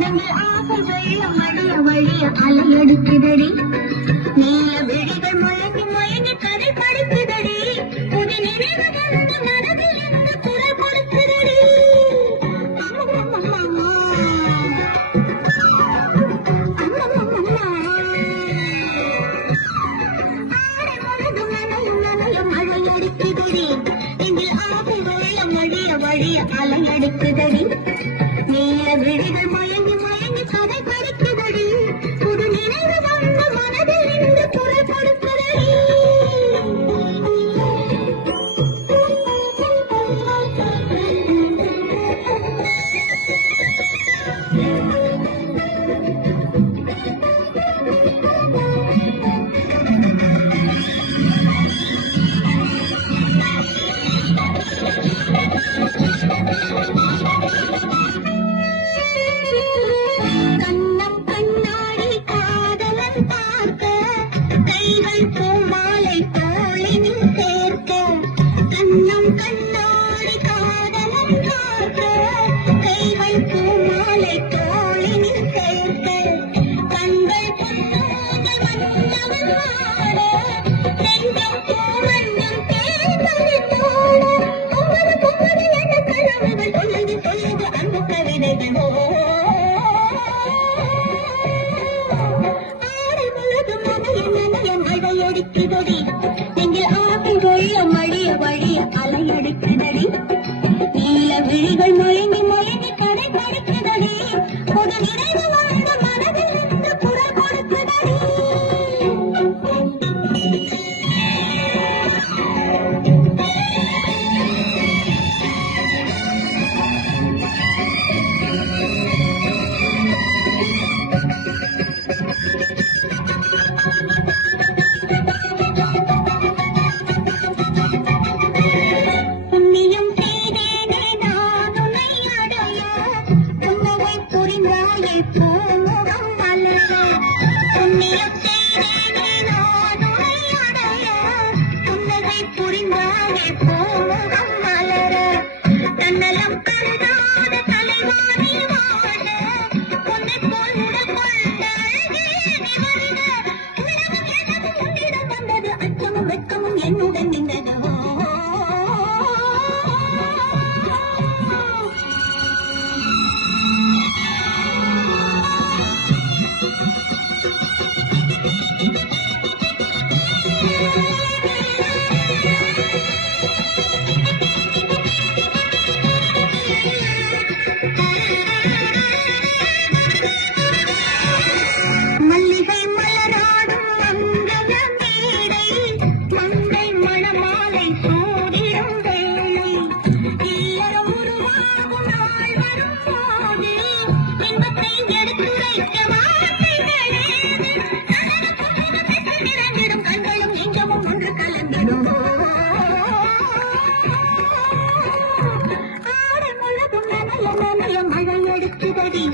நெஞ்சில் ஆசை வெள்ளம் வழிய வழிய அலையடிக்குதடி. நீல விழிகள் முழங்கி முழங்கி கதை படிக்குதடி. புது நினைவு வந்து மனதில் இருந்து குரல் கொடுக்குதடி. ஆடை முழுதும் நனையும் நனையும் மழையடிக்குதடி. நெஞ்சில் ஆசை வெள்ளம் வழிய வழிய அலையடிக்குதடி. நீல விழிகள் முழங்கி முழங்கி கதை படிக்குதடி. புது நினைவு வந்து மனதில் இருந்து குரல் கொடுக்குதடி. கண்ணம் கண்ணாடி காதலன் பார்க்க கைகள் பூமாலை தோளினில் சேர்க்க. கண்ணம் கண்ணாடி காதலன் பார்க்க கைகள் பூமாலை தோளினில் சேர்க்க. கண்கள் பொன்னோடு வந்தவன் ஆட நெஞ்சம் பூவண்ணம் தேர்ந்தது தோட. பொங்கது பொங்கது என்ற கனவுகள் சொல்லுது சொல்லுது அந்த கவிதைகள். ஆடை முழுதும் நனைய நனைய மழையடிக்குதடி. நெஞ்சில் ஆசை வெள்ளம் வழிய வழிய அலையடிக்குதடி. நீல விழிகள் முழங்கி முழங்கி கதை படிக்குதடி. புது நினைவு வந்து மனதில் இருந்து குரல் கொடுக்குதடி. புண்ணியம் செய்தேனே நான் உன்னை அடைய. புன்னகை புரிந்தாயே பூமுகம் மலர. புண்ணியம் செய்தேனே நான் உன்னை அடைய. புன்னகை புரிந்தாயே பூமுகம் மலர. தன்னலம் கருதாத தலைவாணி வாழ. உன்னை போல் உடற்கொண்ட அழகே நீ வருக. உலகம் எதற்கு உன்னிடம் வந்தது. அச்சமும் வெட்கமும் என்னுடன் நின்றதோ. மல்லிகை மலராடும் மங்கள மேடை. மங்கை மணமாலை சூடிடும் வேளை. இல்லறம் உருவாகும் நாள் வரும் போது இன்பத்தை எடுத்துரைக்க வார்த்தைகளேது. நடனம் பொங்கின பெற்று நிறைந்திடும் கண்களும் நெஞ்சமும் ஒன்று கலந்திடும். ஆடை முழுதும் நனைய நனைய மழையடிக்குதடி.